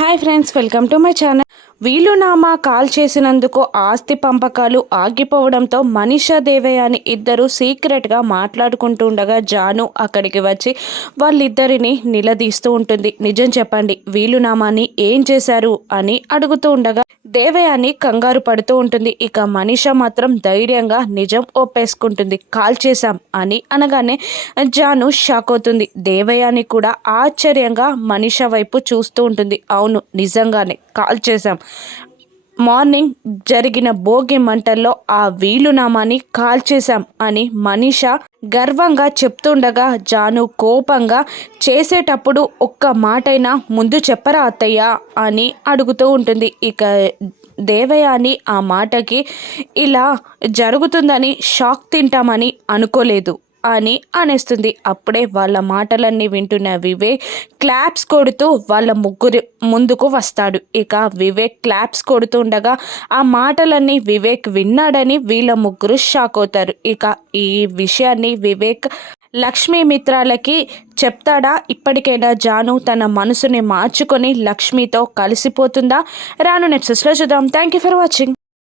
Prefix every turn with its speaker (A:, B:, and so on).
A: Hi friends welcome to my channel. వీలునామా call చేసినందుకు ఆస్తి పంపకాలు ఆగిపోవడంతో మనీషా దేవయాని ఇద్దరు సీక్రెట్గా మాట్లాడుకుంటూ ఉండగా జాను అక్కడికి వచ్చి వాళ్ళిద్దరిని నిలదీస్తూ ఉంటుంది. నిజం చెప్పండి వీలునామాని ఏం చేశారు అని అడుగుతూ ఉండగా దేవయాని కంగారు పడుతూ ఉంటుంది. ఇక మనీష మాత్రం ధైర్యంగా నిజం ఒప్పేసుకుంటుంది. కాల్ చేశాం అని అనగానే జాను షాక్ అవుతుంది. దేవయాని కూడా ఆశ్చర్యంగా మనీష వైపు చూస్తూ ఉంటుంది. అవును నిజంగానే కాల్ చేశాం. మార్నింగ్ జరిగిన భోగి మంటల్లో ఆ వీలునామాని కాల్ చేశాం అని మనీష గర్వంగా చెప్తుండగా జాను కోపంగా చేసేటప్పుడు ఒక్క మాటైనా ముందు చెప్పరా అత్తయ్య అని అడుగుతూ ఉంటుంది. ఇక దేవయాని ఆ మాటకి ఇలా జరుగుతుందని షాక్ తింటామని అనుకోలేదు. అని అనేస్తుంది. అప్పుడే వాళ్ళ మాటలన్నీ వింటున్న వివేక్ క్లాప్స్ కొడుతూ వాళ్ళ ముగ్గురు ముందుకు వస్తాడు. ఇక వివేక్ క్లాప్స్ కొడుతుండగా ఆ మాటలన్నీ వివేక్ విన్నాడని వీళ్ళ ముగ్గురు షాక్ అవుతారు. ఇక ఈ విషయాన్ని వివేక్ లక్ష్మీ మిత్రాలకి చెప్తాడా? ఇప్పటికైనా జాను తన మనసుని మార్చుకొని లక్ష్మితో కలిసిపోతుందా? రాను నెప్సెస్లో చూద్దాం. Thank you for watching